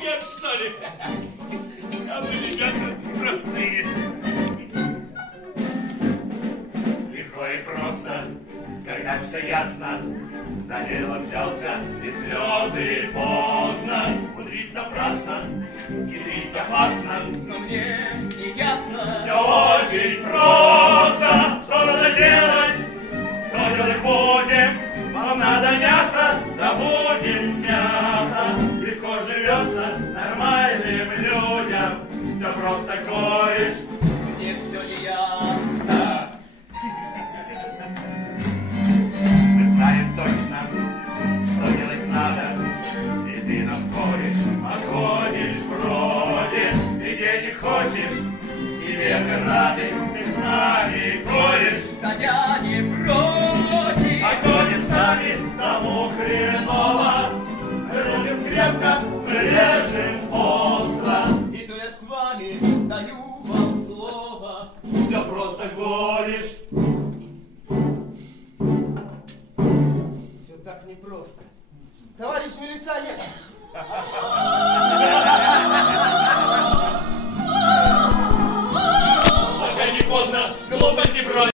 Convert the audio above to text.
едят, что ли? А вы, ребята, простые. Легко и просто, когда все ясно, за дело взялся, ведь слезы поздно. Мудрить напрасно, хитрить опасно, Но мне не ясно. все очень просто. Что надо делать, то делать будем. Вам надо мясо, добудем мясо. Легко живется нормальным людям. Все просто, кореш. Мне все не ясно. Мы знаем точно, что делать надо. И ты нам кореш, отходишь вроде. И денег хочешь, тебе мы рады. Ты с нами кореш. Да я не против. А кто не с нами, тому хреново. Рубим крепко, режем остро. Иду я с вами, даю вам слово. Все просто говоришь. Все так непросто. Товарищ милиционер!